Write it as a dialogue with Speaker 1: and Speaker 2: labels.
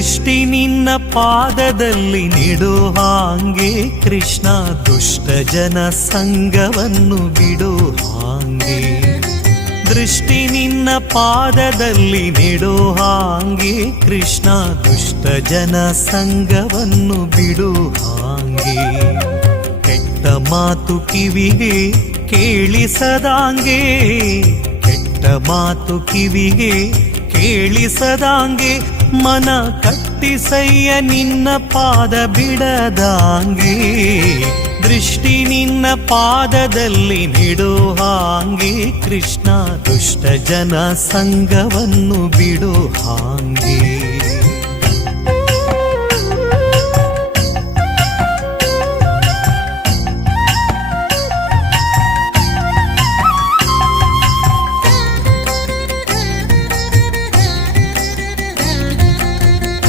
Speaker 1: ದೃಷ್ಟಿ ನಿನ್ನ ಪಾದದಲ್ಲಿ ನಿಡೋ ಹಾಂಗೆ. ಕೃಷ್ಣ ದುಷ್ಟ ಜನ ಸಂಘವನ್ನು ಬಿಡೋ ಹಾಂಗೆ. ದೃಷ್ಟಿ ನಿನ್ನ ಪಾದದಲ್ಲಿ ನಿಡೋ ಹಾಂಗೆ. ಕೃಷ್ಣ ದುಷ್ಟ ಜನ ಸಂಘವನ್ನು ಬಿಡೋ ಹಾಂಗೆ. ಕೆಟ್ಟ ಮಾತು ಕಿವಿಗೆ ಕೇಳಿಸದಾಂಗೆ. ಕೆಟ್ಟ ಮಾತು ಕಿವಿಗೆ ಕೇಳಿಸದಾಂಗೆ, ಮನ ಕಟ್ಟಿಸಯ್ಯ ನಿನ್ನ ಪಾದ ಬಿಡದಾಂಗೆ. ದೃಷ್ಟಿ ನಿನ್ನ ಪಾದದಲ್ಲಿ ನಿಡೋ ಹಾಂಗೆ ಕೃಷ್ಣ ದುಷ್ಟ ಜನ ಸಂಗವನ್ನು ಬಿಡೋ ಹಾಂಗೆ.